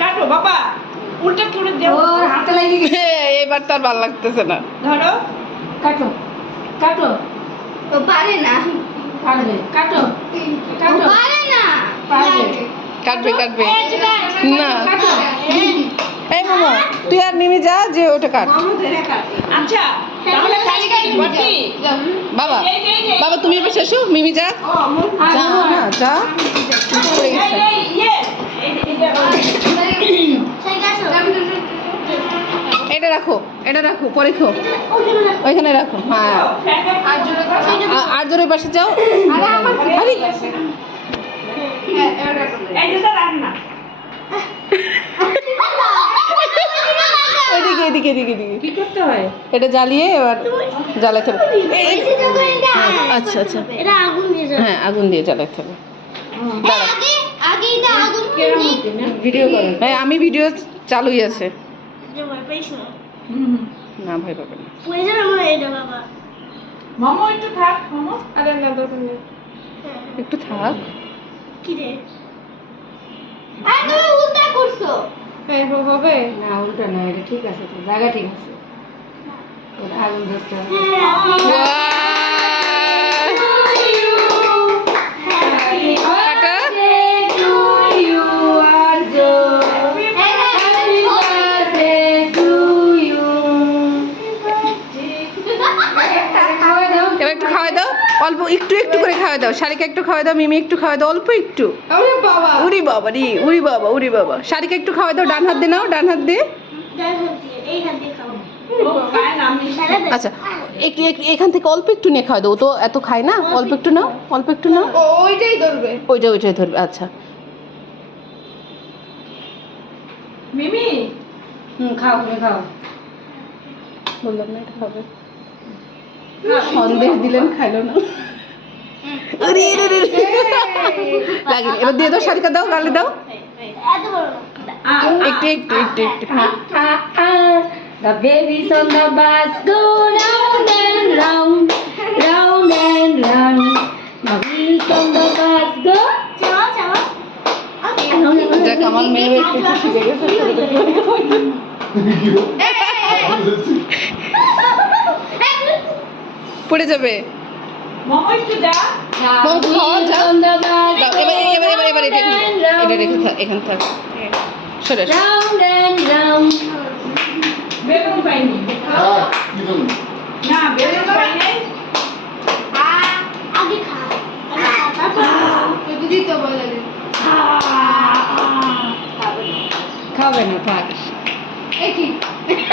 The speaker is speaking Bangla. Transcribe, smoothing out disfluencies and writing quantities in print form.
কাটো বাবা, উল্টা করে দাও। ওর হাতে লেগে গেছে। এবার তার ভালো লাগতেছে না। ধরো, কাটো কাটো। ও পারে না, পারবে। কাটো কাটো। পারে না, পারবে। কাটবে কাটবে না। কাটো। এই মোমো, তুই আর মিমি যা, যে ওটা কাট। মামু ধরে কাট। আচ্ছা, তাহলে খালি কাটি বাটি। বাবা বাবা তুমি এবার শেষো, মিমি যা। ও মুখ যা না যা, পড়ে গেছে। এটা রাখো, এটা রাখো, পরে খো, ওইখানে রাখো। হ্যাঁ, আর জোরে পাশে যাও। আরে এদিকে এদিকে এদিকে এদিকে কি করতে হয়? এটা জ্বালিয়ে এবার জ্বালাতে হবে। আচ্ছা আচ্ছা, এটা আগুন দিয়ে হ্যাঁ আগুন দিয়ে জ্বালাতে হবে। দাঁড়া, আগে এটা আগুন ভিডিও করো। হ্যাঁ আমি ভিডিও চালুই আছে। ভয় পাইছ না, না ভয় পাবে না। পড়ে যাবে মনে হয় এটা বাবা। মামু একটু থাক, মামু। আরে না দরকার নেই। একটু থাক। কি রে, আরে তুমি উল্টা করছো। হ্যাঁ হবে না, উল্টা না, এটা ঠিক আছে তো, জায়গা ঠিক আছে। ওর আগুন ধরতে হবে। কাটা। এবার একটু খাওয়াই দাও, অল্প একটু একটু করে খাওয়াই দাও। শারিকা একটু খাওয়াই দাও, মিমি একটু খাওয়াই দাও, অল্প একটু। আরে বাবা। উরি বাবা রে, উরি বাবা, উরি বাবা। শারিকা একটু খাওয়াই দাও, ডান হাত দিয়ে নাও, ডান হাত দিয়ে। এই হাত দিয়ে খাও। ও খায় না, আমি আচ্ছা, একটু এখান থেকে অল্প একটু নিয়ে খাওয়াই দাও, ও তো এত খায় না। অল্প একটু নাও, অল্প একটু নাও। ওইটাই ধরবে। ওইটাই ধরবে। আচ্ছা মিমি খাও তুমি খাও। বললাম না এটা খাবে। সন্দেশ দিলেন, খাইলো না। আরে রে রে রে। লাগেনি। এবার দিয়ে দাও, শারিকা দাও, গালে দাও। এত বড় না। একটু একটু একটু একটু। The babies on the bus go round and round, round and round. The wheels on the bus go. চাও চাও। যাক, আমার মেয়ে একটু একটু শিখে গেছে। পড়ে যাবে। মামু একটু যা। মামা খাওয়া যা। On the bus দাও, এবার এটা রেখে থাক, এখানে থাক। সরে আসো। round and round. বেলুন পাইনি। না, বেলুন পাইনি। আগে খা। যদি তো বলে খাবে না, থাক।